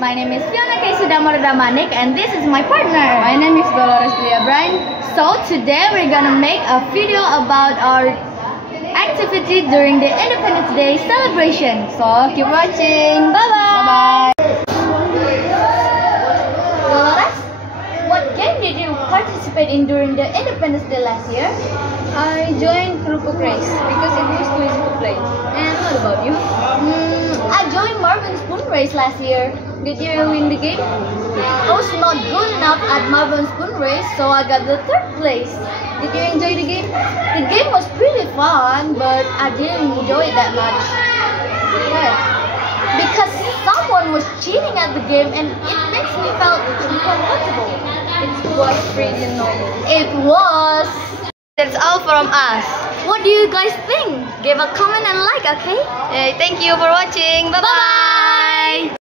my name is Fiona Kaisudamaradamanik and this is my partner. My name is Dolores Lia Brian. So today we're gonna make a video about our activity during the Independence Day celebration. So keep watching. Bye bye. Bye. Dolores, what game did you participate in during the Independence Day last year? I joined Krupuk Race because it was too easy to play. And what about you? I joined Marvin Spoon Race last year. Did you win the game? I was not good enough at Marvin Spoon Race, so I got the third place. Did you enjoy the game? The game was pretty fun, but I didn't enjoy it that much. Why? Because someone was cheating at the game and it makes me felt uncomfortable. It was pretty annoying. It was. That's all from us. What do you guys think? Give a comment and like, okay? Thank you for watching. Bye bye.